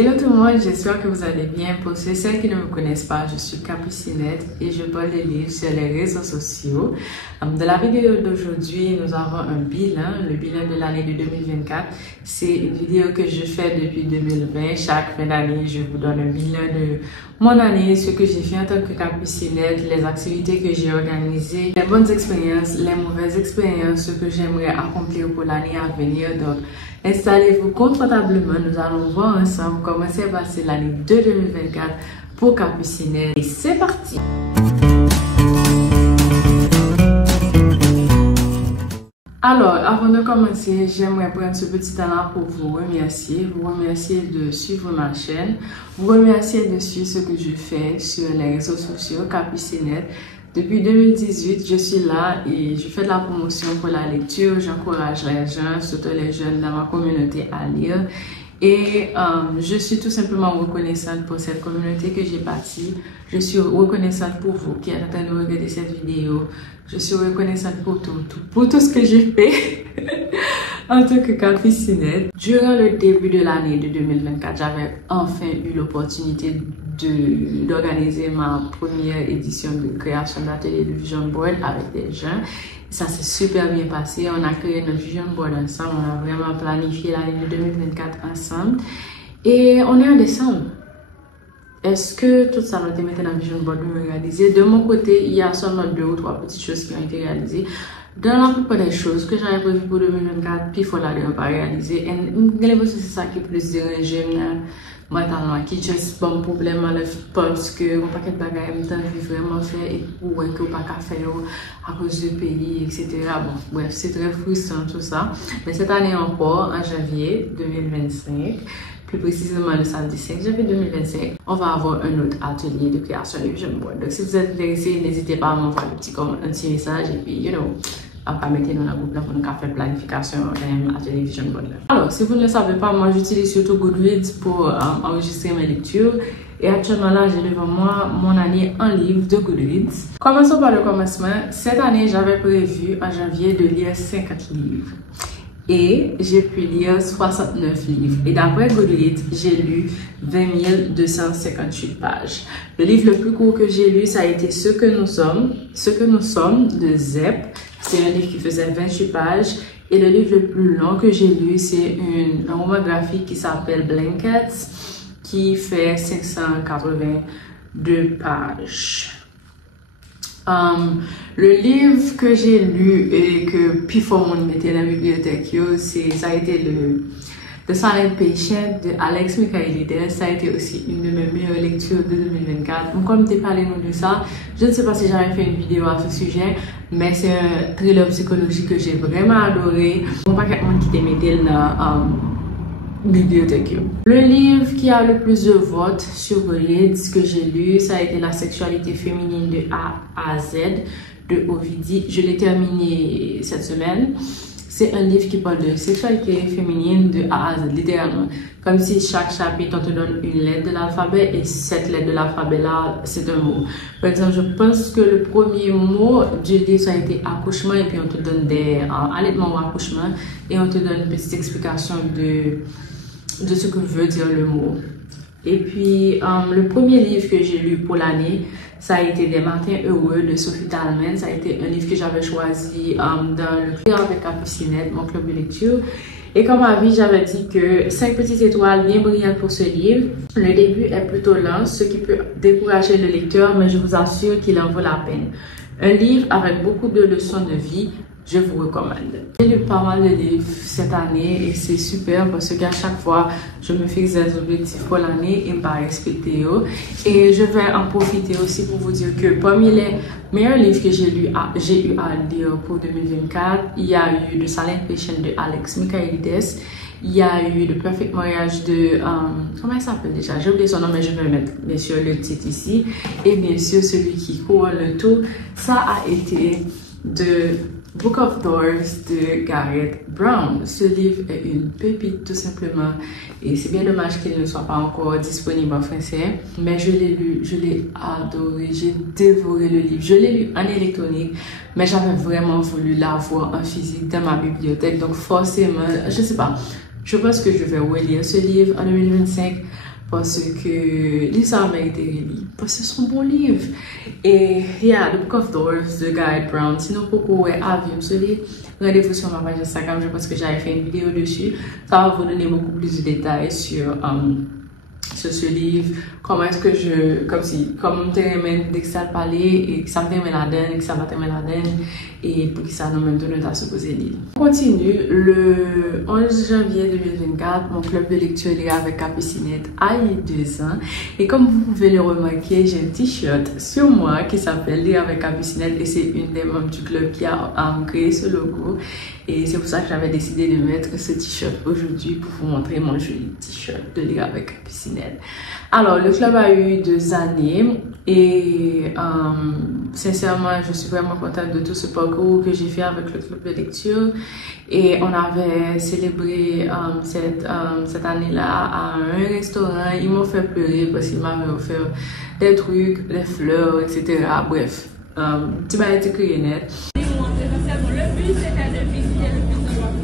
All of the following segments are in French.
Hello tout le monde, j'espère que vous allez bien. Pour celles qui ne me connaissent pas, je suis Capucinette et je parle de livres sur les réseaux sociaux. Dans la vidéo d'aujourd'hui, nous avons un bilan, le bilan de l'année de 2024. C'est une vidéo que je fais depuis 2020. Chaque fin d'année, je vous donne un bilan de mon année, ce que j'ai fait en tant que Capucinette, les activités que j'ai organisées, les bonnes expériences, les mauvaises expériences, ce que j'aimerais accomplir pour l'année à venir. Donc, installez-vous confortablement, nous allons voir ensemble comment s'est passée l'année de 2024 pour Capucinette. Et c'est parti! Alors, avant de commencer, j'aimerais prendre ce petit temps-là pour vous remercier de suivre ma chaîne, vous remercier de suivre ce que je fais sur les réseaux sociaux Capucinette. Depuis 2018, je suis là et je fais de la promotion pour la lecture. J'encourage les gens, surtout les jeunes dans ma communauté à lire. Et je suis tout simplement reconnaissante pour cette communauté que j'ai bâtie. Je suis reconnaissante pour vous qui êtes en train de regarder cette vidéo. Je suis reconnaissante pour tout ce que j'ai fait en tant que Capucinette. Durant le début de l'année de 2024, j'avais enfin eu l'opportunité d'organiser ma première édition de création d'atelier de vision board avec des gens. Ça s'est super bien passé. On a créé notre vision board ensemble. On a vraiment planifié l'année de 2024 ensemble. Et on est en décembre. Est-ce que tout ça a été maintenant dans la vision board de me réaliser? De mon côté, il y a seulement 2 ou 3 petites choses qui ont été réalisées. Dans la plupart des choses que j'avais prévues pour 2024, puis il faut ne pas réaliser. Et c'est ça qui est plus dérangé mentalement, qui juste bon problème parce que on paquet de bagages en même temps vraiment fait et ou que pas qu'à faire à cause du pays, etc. Bon, bref, c'est très frustrant tout ça. Mais cette année encore, en janvier 2025, plus précisément le samedi 5 janvier 2025, on va avoir un autre atelier de création de vision board. Donc si vous êtes intéressé, n'hésitez pas à m'envoyer un petit message et puis, à pas mettre dans la groupe là pour nous faire planification atelier vision board. Alors, si vous ne le savez pas, moi j'utilise surtout Goodreads pour enregistrer mes lectures. Et actuellement là, j'ai devant moi mon année en livre de Goodreads. Commençons par le commencement. Cette année, j'avais prévu en janvier de lire 50 livres. Et j'ai pu lire 69 livres. Et d'après Goodreads, j'ai lu 20 258 pages. Le livre le plus court que j'ai lu, ça a été Ce que nous sommes de Zep. C'est un livre qui faisait 28 pages. Et le livre le plus long que j'ai lu, c'est un roman graphique qui s'appelle Blankets, qui fait 582 pages. Le livre que j'ai lu et que puis faut mon mettre dans la bibliothèque, ça a été The Silent Patient de Alex Michaelides. Ça a été aussi une de mes meilleures lectures de 2024. Donc, comme tu parlé de ça, je ne sais pas si j'avais fait une vidéo à ce sujet, mais c'est un thriller psychologique que j'ai vraiment adoré. Bon, pas quelqu'un qui t'aimait dans bibliothèque. Le livre qui a le plus de votes sur Goodreads que j'ai lu, ça a été La sexualité féminine de A à Z de Ovidie. Je l'ai terminé cette semaine. C'est un livre qui parle de sexualité féminine de A à Z, littéralement. Comme si chaque chapitre, on te donne une lettre de l'alphabet et cette lettre de l'alphabet-là, c'est un mot. Par exemple, je pense que le premier mot du livre, ça a été accouchement et puis on te donne des allaitements ou accouchement et on te donne une petite explication de ce que veut dire le mot. Et puis, le premier livre que j'ai lu pour l'année, ça a été Des matins heureux de Sophie Talman. Ça a été un livre que j'avais choisi dans le club avec Capucinette, mon club de lecture. Et comme avis, j'avais dit que 5 petites étoiles bien brillantes pour ce livre. Le début est plutôt lent, ce qui peut décourager le lecteur, mais je vous assure qu'il en vaut la peine. Un livre avec beaucoup de leçons de vie. Je vous recommande. J'ai lu pas mal de livres cette année et c'est super parce qu'à chaque fois, je me fixe des objectifs pour l'année et me respecter. Et je vais en profiter aussi pour vous dire que parmi les meilleurs livres que j'ai eu à lire pour 2024, il y a eu The Silent Patient de Alex Michaelides. Il y a eu The Perfect Marriage de... comment il s'appelle déjà? J'ai oublié son nom, mais je vais mettre bien sûr le titre ici. Et bien sûr, celui qui court le tout, ça a été de Book of Doors de Garrett Brown. Ce livre est une pépite tout simplement et c'est bien dommage qu'il ne soit pas encore disponible en français, mais je l'ai lu, je l'ai adoré, j'ai dévoré le livre. Je l'ai lu en électronique, mais j'avais vraiment voulu l'avoir en physique dans ma bibliothèque, donc forcément, je sais pas, je pense que je vais relire ce livre en 2025 parce que l'histoire mérite relire, parce que c'est un bon livre. Et yeah, The Book of Doors de Garrett Brown. Sinon, pourquoi avis, rendez-vous sur ma page Instagram, je pense que j'avais fait une vidéo dessus. Ça va vous donner beaucoup plus de détails sur ce livre, comment est-ce que comme dès que ça parlait et que ça me termine la donne et que ça va terminer la donne et pour que ça nous même donne à se poser l'île. On continue. Le 11 janvier 2024, mon club de lecture est avec Capucinette a eu 2 ans et comme vous pouvez le remarquer, j'ai un t-shirt sur moi qui s'appelle Lire avec Capucinette et c'est une des membres du club qui a créé ce logo et c'est pour ça que j'avais décidé de mettre ce t-shirt aujourd'hui pour vous montrer mon joli t-shirt de Lire avec Capucinette. Alors, le club a eu 2 années et sincèrement, je suis vraiment contente de tout ce parcours que j'ai fait avec le club de lecture. Et on avait célébré cette année-là à un restaurant. Ils m'ont fait pleurer parce qu'ils m'avaient offert des trucs, des fleurs, etc. Bref, tu m'as été crié net. Le but, c'était de visiter le plus de l'autre.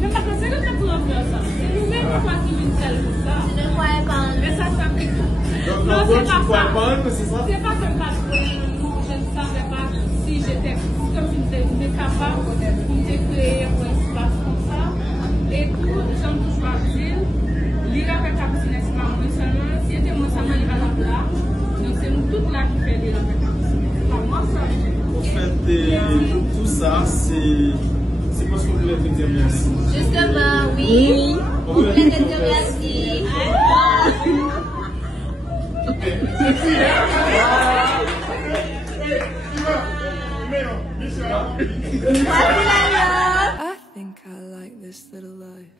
Mais maintenant, c'est nous qui pouvons faire ça. C'est nous-mêmes qui choisissons une telle pour ça. Mais ça, ça fait tout. Non, c'est pas ça. C'est pas comme parce que je ne savais pas si j'étais comme si j'étais capable de créer un espace comme ça. Et tout, j'aime tout choisir. Lire avec Capucinette, c'est pas moi seulement. Si c'était moi, ça m'arrive à la place. Donc, c'est nous toutes là qui faisons lire avec Capucinette. C'est pas moi ça. En fait, tout ça, c'est parce que vous voulez te dire merci. Justement, oui. On voulait te dire merci. I think I like this little life.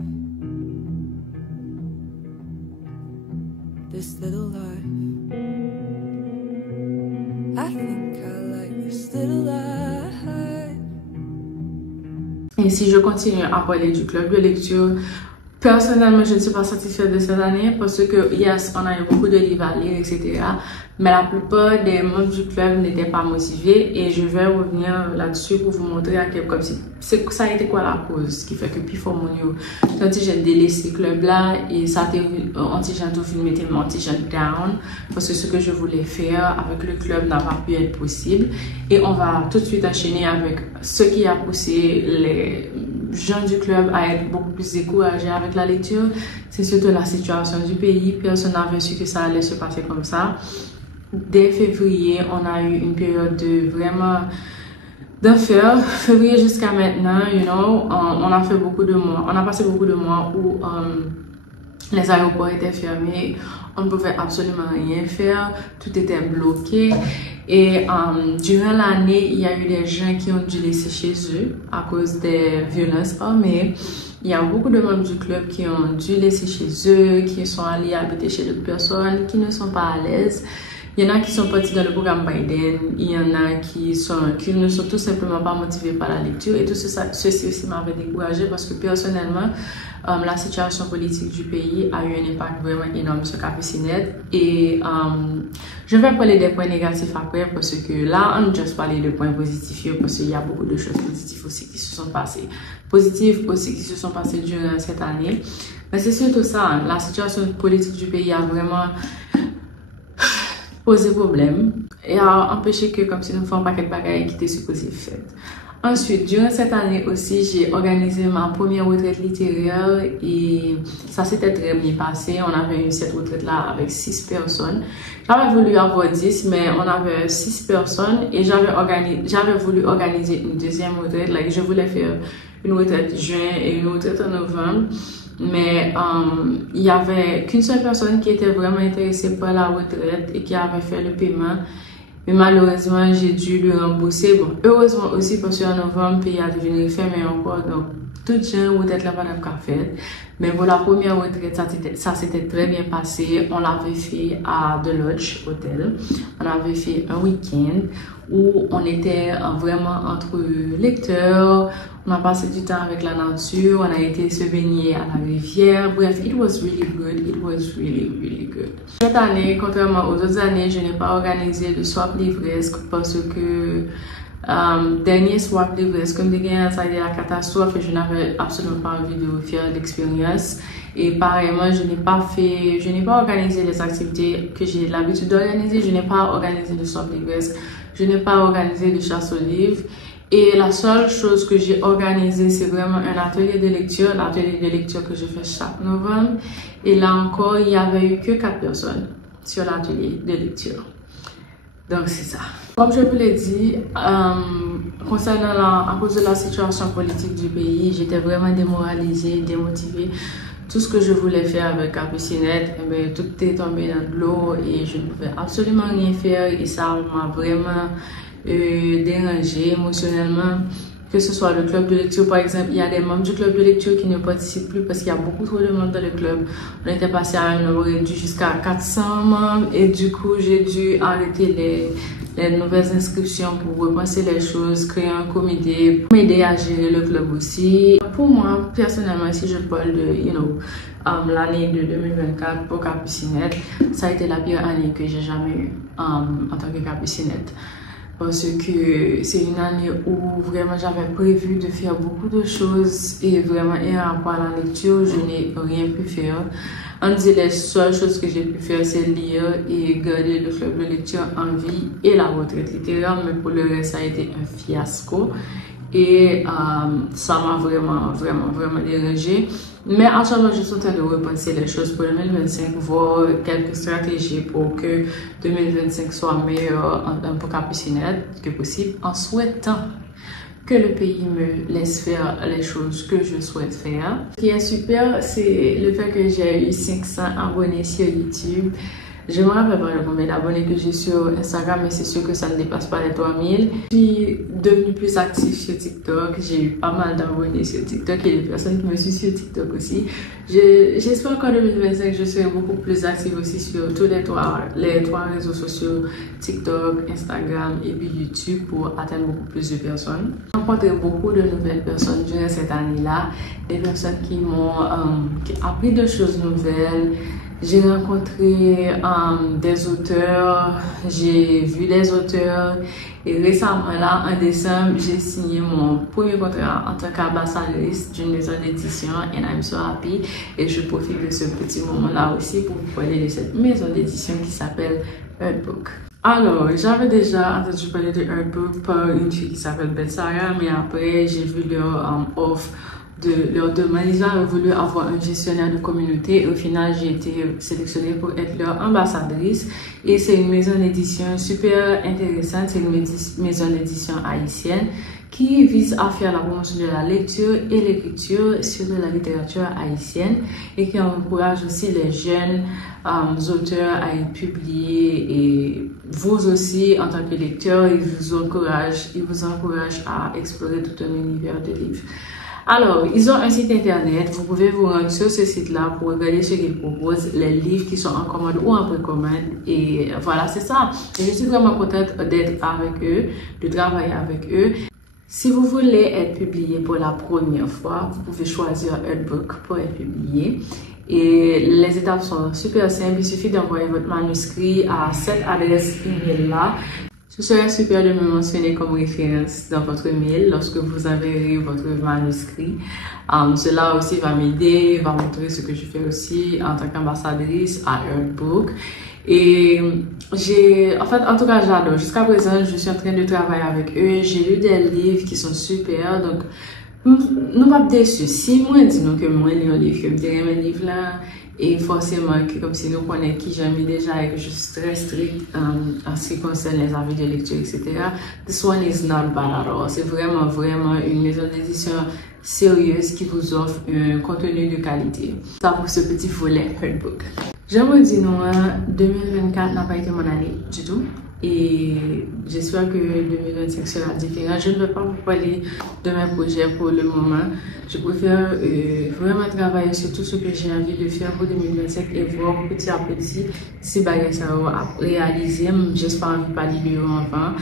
This little life. I think I like this little life. Et si je continue à parler du club de lecture, personnellement, je ne suis pas satisfaite de cette année parce que, yes, on a eu beaucoup de livres à lire, etc. Mais la plupart des membres du club n'étaient pas motivés et je vais revenir là-dessus pour vous montrer à quel comme si ça a été quoi la cause qui fait que puis faut mon yo quand j'ai délaissé ce club là et ça a été anti-jean tout film était mon anti-jean down parce que ce que je voulais faire avec le club n'a pas pu être possible et on va tout de suite enchaîner avec ce qui a poussé les gens du club à être beaucoup plus découragés avec la lecture. C'est surtout la situation du pays. Personne n'avait su que ça allait se passer comme ça. Dès février, on a eu une période de vraiment d'enfer. Février jusqu'à maintenant, on a fait beaucoup de mois. On a passé beaucoup de mois où les aéroports étaient fermés. On ne pouvait absolument rien faire. Tout était bloqué. Et durant l'année, il y a eu des gens qui ont dû laisser chez eux à cause des violences armées. Il y a beaucoup de membres du club qui ont dû laisser chez eux, qui sont allés habiter chez d'autres personnes, qui ne sont pas à l'aise. Il y en a qui sont partis dans le programme Biden, il y en a qui ne sont tout simplement pas motivés par la lecture et tout ceci aussi m'avait découragé parce que personnellement, la situation politique du pays a eu un impact vraiment énorme sur Capucinette et je vais parler des points négatifs après parce que là, on ne juste parler de points positifs parce qu'il y a beaucoup de choses positives aussi qui se sont passées. Positives aussi qui se sont passées durant cette année. Mais c'est surtout ça, la situation politique du pays a vraiment poser problème et a empêché que comme si nous faisons pas quelques bagages qui étaient supposés faire. Ensuite, durant cette année aussi, j'ai organisé ma première retraite littéraire et ça s'était très bien passé. On avait eu cette retraite-là avec 6 personnes. J'avais voulu avoir 10, mais on avait 6 personnes et j'avais voulu organiser une deuxième retraite. Like, je voulais faire une retraite juin et une retraite en novembre. Mais il y avait qu'une seule personne qui était vraiment intéressée par la retraite et qui avait fait le paiement. Mais malheureusement, j'ai dû lui rembourser. Bon, heureusement aussi parce qu'en novembre, le pays a devenu fermé encore. Donc, tout gens retraite là pas fait. Mais pour la première retraite, ça s'était très bien passé. On l'avait fait à The Lodge Hotel. On avait fait un week-end où on était vraiment entre lecteurs. On a passé du temps avec la nature. On a été se baigner à la rivière. Bref, it was really good. It was really, really good. Cette année, contrairement aux autres années, je n'ai pas organisé de swap livresque parce que Dernier swap livres, comme des gains, ça a été la catastrophe et je n'avais absolument pas envie de refaire l'expérience. Et pareillement, je n'ai pas organisé les activités que j'ai l'habitude d'organiser. Je n'ai pas organisé de swap livres, je n'ai pas organisé de chasse aux livres. Et la seule chose que j'ai organisée, c'est vraiment un atelier de lecture, l'atelier de lecture que je fais chaque novembre. Et là encore, il n'y avait eu que 4 personnes sur l'atelier de lecture. Donc c'est ça. Comme je vous l'ai dit, à cause de la situation politique du pays, j'étais vraiment démoralisée, démotivée. Tout ce que je voulais faire avec Capucinette, eh bien, tout est tombé dans de l'eau et je ne pouvais absolument rien faire. Et ça m'a vraiment dérangée émotionnellement. Que ce soit le club de lecture, par exemple, il y a des membres du club de lecture qui ne participent plus parce qu'il y a beaucoup trop de monde dans le club. On était passé à un nombre réduit jusqu'à 400 membres et du coup, j'ai dû arrêter les nouvelles inscriptions pour repenser les choses, créer un comité pour m'aider à gérer le club aussi. Pour moi, personnellement, si je parle de l'année de 2024 pour Capucinette, ça a été la pire année que j'ai jamais eue en tant que Capucinette. Parce que c'est une année où vraiment j'avais prévu de faire beaucoup de choses et vraiment, et en rapport à la lecture, je n'ai rien pu faire. On dit les seules choses que j'ai pu faire, c'est lire et garder le club de lecture en vie et la retraite littéraire, mais pour le reste, ça a été un fiasco. Et ça m'a vraiment dérangé. Mais actuellement, je suis en train de repenser les choses pour 2025, voir quelques stratégies pour que 2025 soit meilleur pour Capucinette que possible, en souhaitant que le pays me laisse faire les choses que je souhaite faire. Ce qui est super, c'est le fait que j'ai eu 500 abonnés sur YouTube. Je me rappelle pas combien d'abonnés que j'ai sur Instagram, mais c'est sûr que ça ne dépasse pas les 3000. Je suis devenue plus active sur TikTok. J'ai eu pas mal d'abonnés sur TikTok et des personnes qui me suivent sur TikTok aussi. J'espère qu'en 2025, je serai beaucoup plus active aussi sur tous les trois réseaux sociaux, TikTok, Instagram et puis YouTube pour atteindre beaucoup plus de personnes. J'ai rencontré beaucoup de nouvelles personnes durant cette année-là, des personnes qui m'ont appris de choses nouvelles. J'ai rencontré des auteurs, j'ai vu des auteurs et récemment là en décembre j'ai signé mon premier contrat en tant qu'ambassadrice d'une maison d'édition and I'm so happy et je profite de ce petit moment là aussi pour vous parler de cette maison d'édition qui s'appelle Heartbook. Alors, j'avais déjà entendu parler de Heartbook par une fille qui s'appelle Betsara, mais après j'ai vu leur offre de leur demande. Ils avaient voulu avoir un gestionnaire de communauté et au final j'ai été sélectionnée pour être leur ambassadrice et c'est une maison d'édition super intéressante, c'est une maison d'édition haïtienne qui vise à faire la promotion de la lecture et l'écriture sur de la littérature haïtienne et qui encourage aussi les jeunes auteurs à être publiés et vous aussi en tant que lecteur, ils vous encouragent à explorer tout un univers de livres. Alors, ils ont un site internet, vous pouvez vous rendre sur ce site-là pour regarder ce qu'ils proposent, les livres qui sont en commande ou en précommande. Et voilà, c'est ça. Et je suis vraiment contente d'être avec eux, de travailler avec eux. Si vous voulez être publié pour la première fois, vous pouvez choisir Heartbook pour être publié. Et les étapes sont super simples, il suffit d'envoyer votre manuscrit à cette adresse email-là. Ce serait super de me mentionner comme référence dans votre mail lorsque vous enverrez votre manuscrit. Cela aussi va m'aider, va montrer ce que je fais aussi en tant qu'ambassadrice à Heartbook. Et en tout cas, j'adore. Jusqu'à présent, je suis en train de travailler avec eux. J'ai lu des livres qui sont super, donc nous pas déçus. Si moi disons que moi lis un livre, que me dirais mes livres là. Et forcément, comme si nous connaissons qui j'aime déjà et que je suis très stricte en ce qui concerne les avis de lecture, etc. This one is not bad at all. C'est vraiment une maison d'édition sérieuse qui vous offre un contenu de qualité. Ça pour ce petit volet Heartbook. J'aimerais dire non, 2024 n'a pas été mon année du tout. Et j'espère que 2025 sera différent. Je ne vais pas vous parler de mes projets pour le moment. Je préfère vraiment travailler sur tout ce que j'ai envie de faire pour 2025 et voir petit à petit si ça va réaliser. J'espère envie de parler de avant.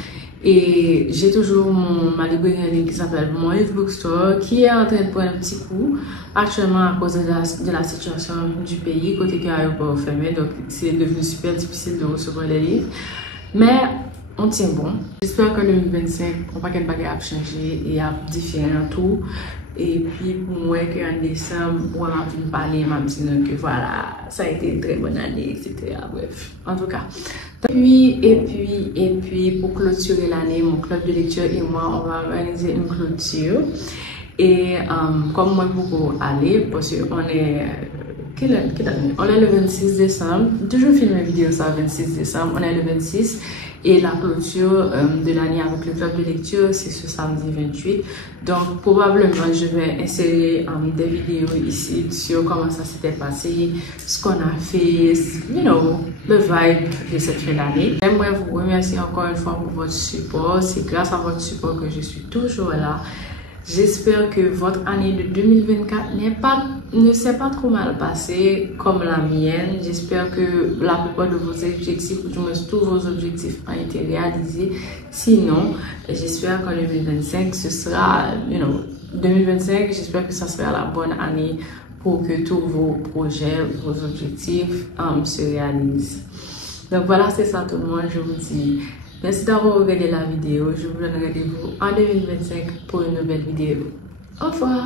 Et j'ai toujours ma librairie en ligne qui s'appelle Mon Livre Bookstore qui est en train de prendre un petit coup actuellement à cause de la situation du pays, côté que l'aéroport fermé. Donc c'est devenu super difficile de recevoir les livres. Mais on tient bon. J'espère que 2025, on va qu'un bagage a changé et a différent tout. Et puis pour moi, qu'en décembre, on a pu parler, m'a dit que voilà, ça a été une très bonne année, etc. Bref, en tout cas. Et puis, pour clôturer l'année, mon club de lecture et moi, on va organiser une clôture. Et comme moi, beaucoup aller, parce qu'on est... On est le 26 décembre. Toujours filmer une vidéo ça, 26 décembre. On est le 26. Et la clôture de l'année avec le club de lecture, c'est ce samedi 28. Donc, probablement, je vais insérer des vidéos ici sur comment ça s'était passé, ce qu'on a fait, you know, le vibe de cette fin d'année. J'aimerais vous remercier encore une fois pour votre support. C'est grâce à votre support que je suis toujours là. J'espère que votre année de 2024 ne s'est pas trop mal passée comme la mienne. J'espère que la plupart de vos objectifs, ou du moins tous vos objectifs ont été réalisés. Sinon, j'espère qu'en 2025, ce sera, 2025, j'espère que ça sera la bonne année pour que tous vos projets, vos objectifs se réalisent. Donc voilà, c'est ça tout le monde. Je vous dis merci d'avoir regardé la vidéo. Je vous donne rendez-vous en 2025 pour une nouvelle vidéo. Au revoir.